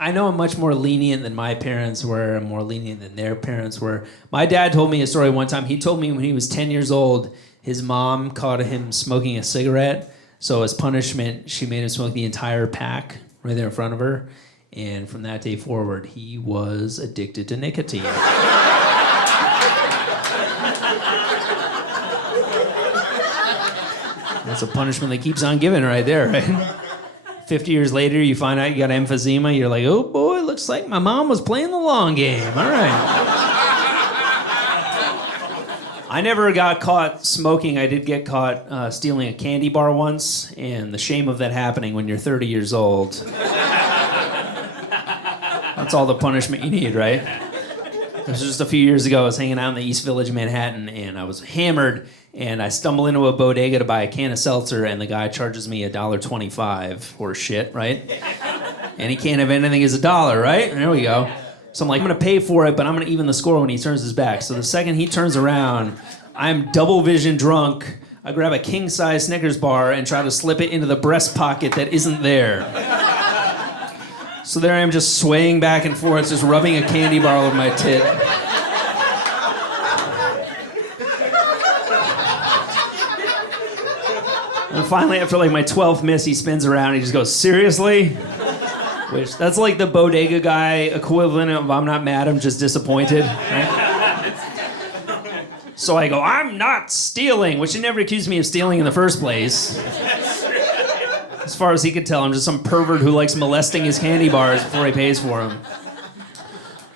I know I'm much more lenient than my parents were. I'm more lenient than their parents were. My dad told me a story one time. He told me when he was 10 years old, his mom caught him smoking a cigarette. So as punishment, she made him smoke the entire pack right there in front of her. And from that day forward, he was addicted to nicotine. That's a punishment that keeps on giving right there, right? 50 years later, you find out you got emphysema. You're like, oh boy, looks like my mom was playing the long game. All right. I never got caught smoking. I did get caught stealing a candy bar once, and the shame of that happening when you're 30 years old. That's all the punishment you need, right? This was just a few years ago. I was hanging out in the East Village of Manhattan, and I was hammered, and I stumble into a bodega to buy a can of seltzer, and the guy charges me $1.25 for shit, right? And he can't have anything as $1, right? There we go. So I'm like, I'm going to pay for it, but I'm going to even the score when he turns his back. So the second he turns around, I'm double vision drunk. I grab a king-size Snickers bar and try to slip it into the breast pocket that isn't there. So there I am just swaying back and forth, just rubbing a candy bar over my tit. And finally, after like my 12th miss, he spins around and he just goes, seriously? Which, that's like the bodega guy equivalent of I'm not mad, I'm just disappointed. Right? So I go, I'm not stealing, which he never accused me of stealing in the first place. As far as he could tell, I'm just some pervert who likes molesting his candy bars before he pays for them.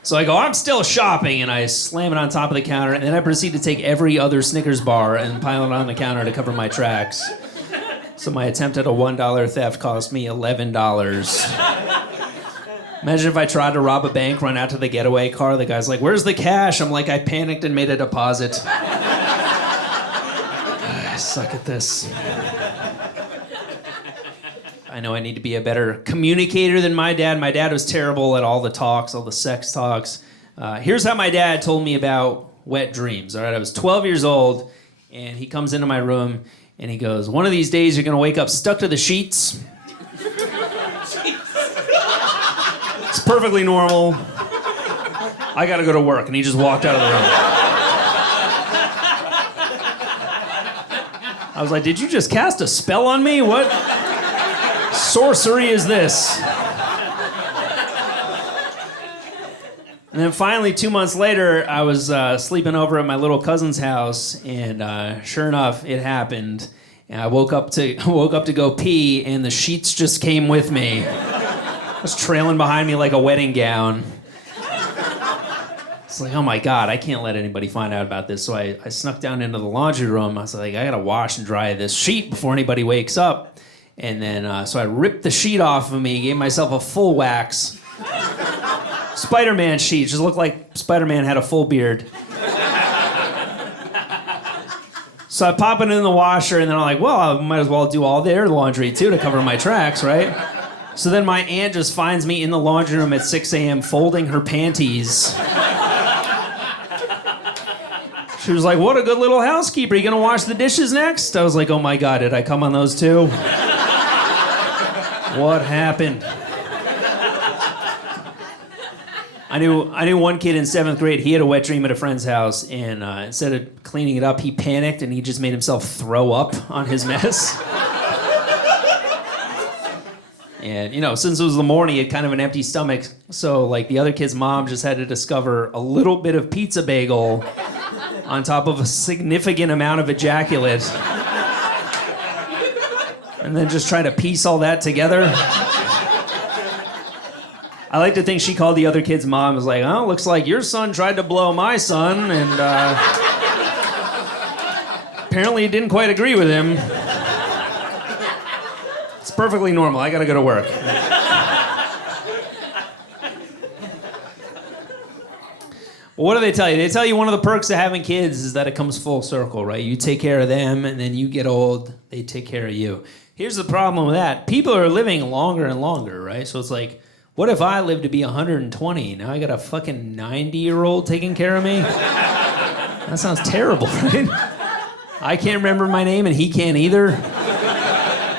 So I go, I'm still shopping, and I slam it on top of the counter, and then I proceed to take every other Snickers bar and pile it on the counter to cover my tracks. So my attempt at a $1 theft cost me $11. Imagine if I tried to rob a bank, run out to the getaway car, the guy's like, where's the cash? I'm like, I panicked and made a deposit. I suck at this. I know I need to be a better communicator than my dad. My dad was terrible at all the talks, all the sex talks. Here's how my dad told me about wet dreams. All right, I was 12 years old, and he comes into my room, and he goes, one of these days you're going to wake up stuck to the sheets. It's perfectly normal. I got to go to work. And he just walked out of the room. I was like, did you just cast a spell on me? What sorcery is this? And then finally, 2 months later, I was sleeping over at my little cousin's house, and sure enough, it happened. And I woke up to go pee, and the sheets just came with me. It was trailing behind me like a wedding gown. It's like, oh my God, I can't let anybody find out about this. So I snuck down into the laundry room. I was like, I gotta wash and dry this sheet before anybody wakes up. And then, so I ripped the sheet off of me, gave myself a full wax. Spider-Man sheet, just looked like Spider-Man had a full beard. So I pop it in the washer, and then I'm like, well, I might as well do all their laundry too to cover my tracks, right? So then my aunt just finds me in the laundry room at 6 a.m. folding her panties. She was like, what a good little housekeeper. Are you gonna wash the dishes next? I was like, oh my God, did I come on those too? What happened? I knew one kid in 7th grade, he had a wet dream at a friend's house, and instead of cleaning it up, he panicked and he just made himself throw up on his mess. And, you know, since it was the morning, he had kind of an empty stomach, so, like, the other kid's mom just had to discover a little bit of pizza bagel on top of a significant amount of ejaculate. And then just try to piece all that together. I like to think she called the other kid's mom and was like, oh, looks like your son tried to blow my son, and apparently he didn't quite agree with him. It's perfectly normal. I gotta go to work. Well, what do they tell you? They tell you one of the perks of having kids is that it comes full circle, right? You take care of them, and then you get old, they take care of you. Here's the problem with that. People are living longer and longer, right? So it's like, what if I live to be 120? Now I got a fucking 90-year-old taking care of me? That sounds terrible, right? I can't remember my name, and he can't either.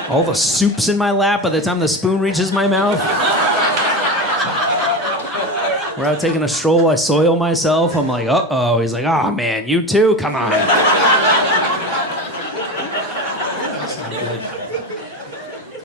All the soup's in my lap by the time the spoon reaches my mouth. We're out taking a stroll. I soil myself. I'm like, uh-oh. He's like, oh, man, you too? Come on.